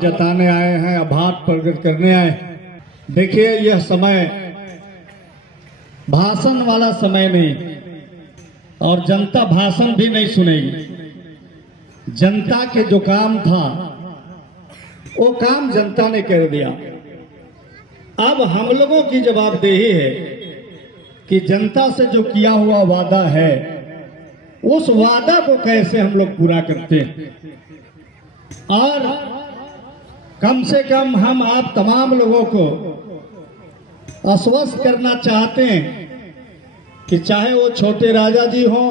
जताने आए हैं, आभार प्रकट करने आए। देखिए, यह समय भाषण वाला समय नहीं, और जनता भाषण भी नहीं सुनेगी। जनता के जो काम था वो काम जनता ने कर दिया। अब हम लोगों की जवाबदेही है कि जनता से जो किया हुआ वादा है उस वादा को कैसे हम लोग पूरा करते हैं। और कम से कम हम आप तमाम लोगों को आश्वस्त करना चाहते हैं कि चाहे वो छोटे राजा जी हो,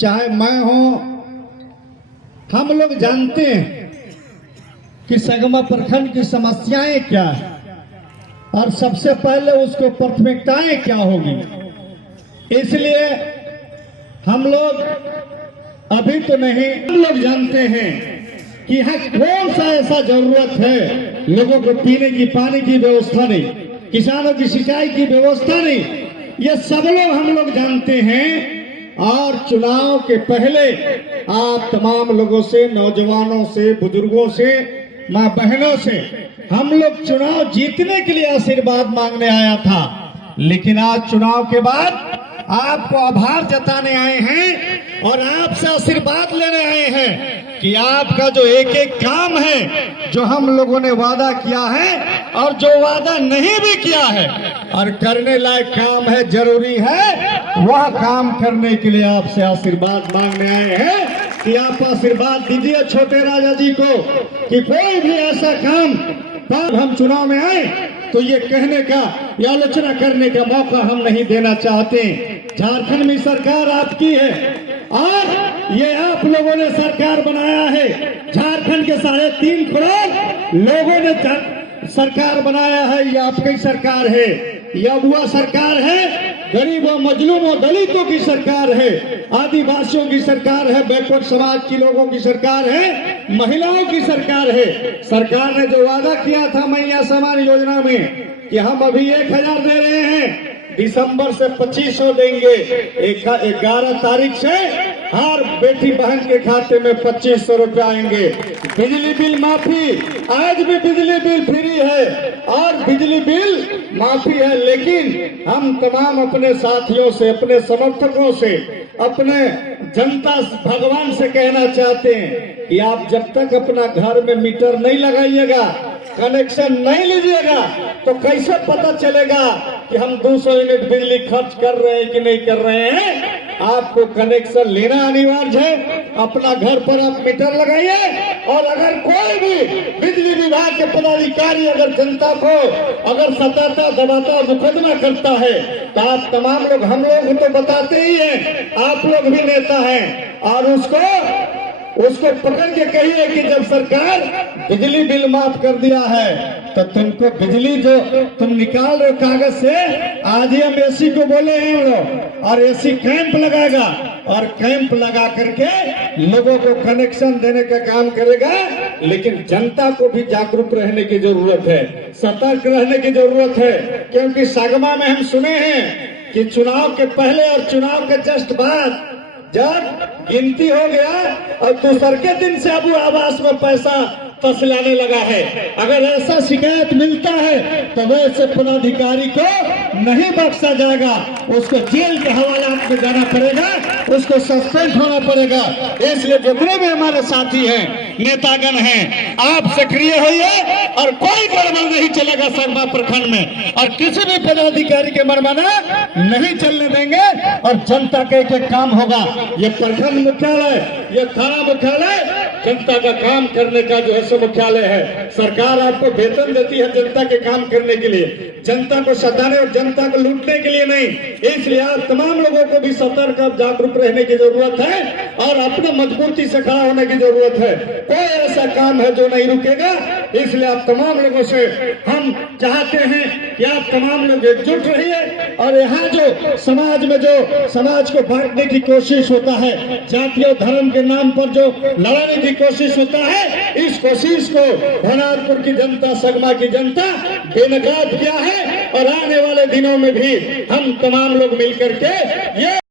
चाहे मैं हो, हम लोग जानते हैं कि सगमा प्रखंड की समस्याएं क्या है और सबसे पहले उसको प्राथमिकताएं क्या होगी। इसलिए हम लोग अभी तो नहीं, हम लोग जानते हैं कि यहाँ कौन सा ऐसा जरूरत है। लोगों को पीने की पानी की व्यवस्था नहीं, किसानों की सिंचाई की व्यवस्था नहीं, ये सब लोग हम लोग जानते हैं। और चुनाव के पहले आप तमाम लोगों से, नौजवानों से, बुजुर्गों से, माँ बहनों से हम लोग चुनाव जीतने के लिए आशीर्वाद मांगने आया था। लेकिन आज चुनाव के बाद आपको आभार जताने आए हैं और आपसे आशीर्वाद लेने आए हैं कि आपका जो एक एक काम है, जो हम लोगों ने वादा किया है और जो वादा नहीं भी किया है और करने लायक काम है, जरूरी है, वह काम करने के लिए आपसे आशीर्वाद मांगने आए हैं कि आप आशीर्वाद दीजिए छोटे राजा जी को कि कोई भी ऐसा काम हम चुनाव में आए तो ये कहने का या आलोचना करने का मौका हम नहीं देना चाहते। झारखंड में सरकार आपकी है और ये आप लोगों ने सरकार बनाया है। झारखंड के 3.5 करोड़ लोगों ने सरकार बनाया है। ये आपकी सरकार है, यह वह सरकार है, गरीबों, मजलूमों, दलितों की सरकार है, आदिवासियों की सरकार है, बैकवर्ड समाज के लोगों की सरकार है, महिलाओं की सरकार है। सरकार ने जो वादा किया था मैया समान योजना में कि हम अभी 1000 दे रहे हैं, दिसंबर से 2500 देंगे। 11 तारीख से हर बेटी बहन के खाते में 2500 रुपए आएंगे। बिजली बिल माफी, आज भी बिजली बिल फ्री है और बिजली बिल माफी है। लेकिन हम तमाम अपने साथियों से, अपने समर्थकों से, अपने जनता भगवान से कहना चाहते हैं कि आप जब तक अपना घर में मीटर नहीं लगाइएगा, कनेक्शन नहीं लीजिएगा, तो कैसे पता चलेगा कि हम 200 यूनिट बिजली खर्च कर रहे हैं कि नहीं कर रहे हैं। आपको कनेक्शन लेना अनिवार्य है। अपना घर पर आप मीटर लगाइए और अगर कोई भी बिजली विभाग के पदाधिकारी अगर जनता को अगर सताता, दबाता, मुकदमा करता है तो आप तमाम लोग, हम लोग तो बताते ही हैं, आप लोग भी नेता हैं, और उसको पकड़ के कहिए कि जब सरकार बिजली बिल माफ कर दिया है तो तुमको बिजली जो तुम निकाल रहे हो कागज से, आज ही हम एसी को बोले हैं हम लोग, और एसी कैंप लगाएगा और कैंप लगा करके लोगों को कनेक्शन देने का काम करेगा। लेकिन जनता को भी जागरूक रहने की जरूरत है, सतर्क रहने की जरूरत है, क्योंकि सगमा में हम सुने हैं कि चुनाव के पहले और चुनाव के जस्ट बाद जब गिनती हो गया और दूसर के दिन से अब आवास में पैसा तसलाने लगा है। अगर ऐसा शिकायत मिलता है तो वैसे पदाधिकारी को नहीं बख्शा जाएगा, उसको जेल के हवालात में जाना पड़ेगा, उसको सस्पेंड होना पड़ेगा। इसलिए जितने भी हमारे साथी हैं, नेतागण हैं, आप सक्रिय होइए और कोई गड़बड़ नहीं चलेगा सगमा प्रखंड में, और किसी भी पदाधिकारी के मनमाना नहीं चलने देंगे और जनता के एक काम होगा। ये प्रखंड मुख्यालय, ये थाना मुख्यालय जनता का काम करने का जो है सो मुख्यालय है। सरकार आपको वेतन देती है जनता के काम करने के लिए, जनता को सताने और जनता को लूटने के लिए नहीं। इसलिए आप तमाम लोगों को भी सतर्क और जागरूक रहने की जरूरत है और अपने मजबूती से खड़ा होने की जरूरत है। कोई ऐसा काम है जो नहीं रुकेगा। इसलिए आप तमाम लोगों से हम चाहते हैं कि आप तमाम लोग एकजुट रहिए और यहाँ जो समाज में जो समाज को बांटने की कोशिश होता है, जाति और धर्म के नाम पर जो लड़ाने की कोशिश होता है, इस कोशिश को भनारपुर की जनता, सगमा की जनता बेनकाब किया है। और आने वाले दिनों में भी हम तमाम लोग मिलकर के ये